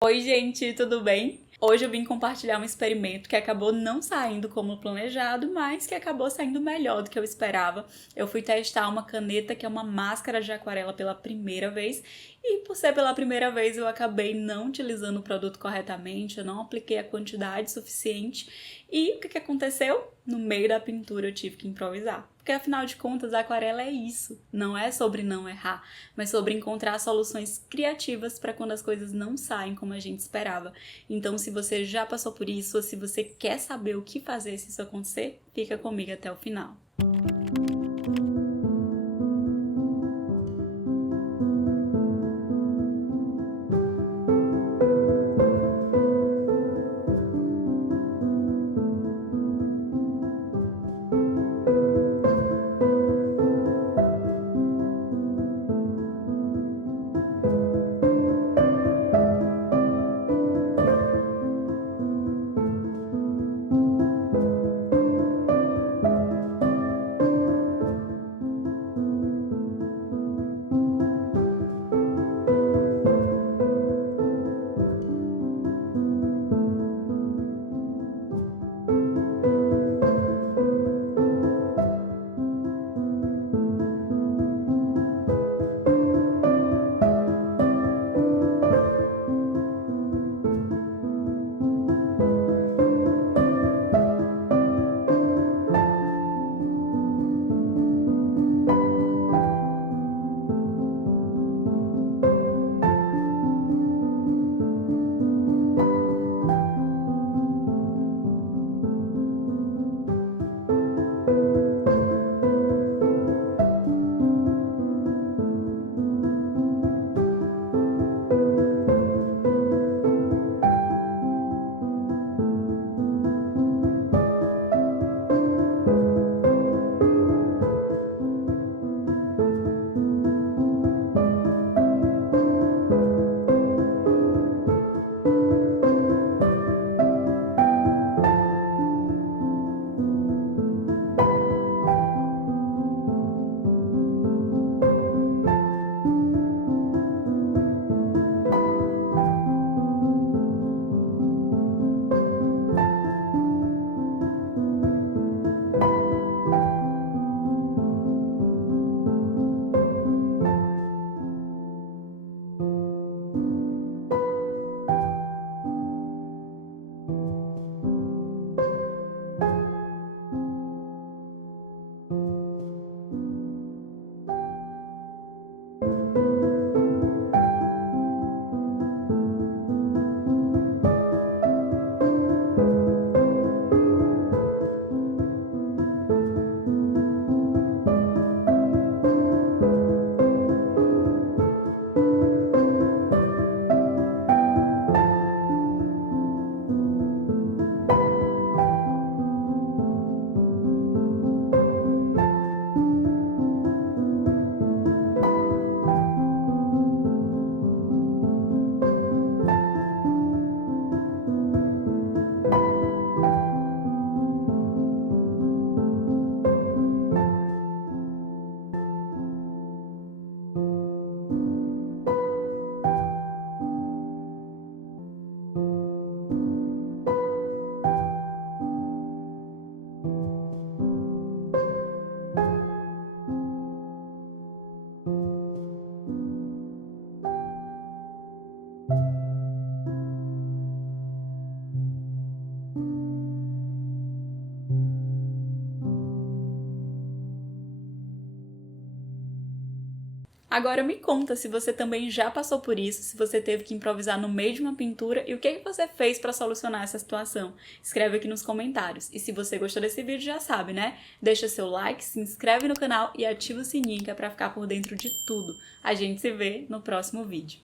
Oi gente, tudo bem? Hoje eu vim compartilhar um experimento que acabou não saindo como planejado, mas que acabou saindo melhor do que eu esperava. Eu fui testar uma caneta que é uma máscara de aquarela pela primeira vez e por ser pela primeira vez eu acabei não utilizando o produto corretamente, eu não apliquei a quantidade suficiente e o que aconteceu? No meio da pintura eu tive que improvisar. Porque afinal de contas a aquarela é isso, não é sobre não errar, mas sobre encontrar soluções criativas para quando as coisas não saem como a gente esperava. Então, se você já passou por isso ou se você quer saber o que fazer se isso acontecer, fica comigo até o final. Agora me conta se você também já passou por isso, se você teve que improvisar no meio de uma pintura e o que você fez para solucionar essa situação. Escreve aqui nos comentários. E se você gostou desse vídeo, já sabe, né? Deixa seu like, se inscreve no canal e ativa o sininho que é para ficar por dentro de tudo. A gente se vê no próximo vídeo.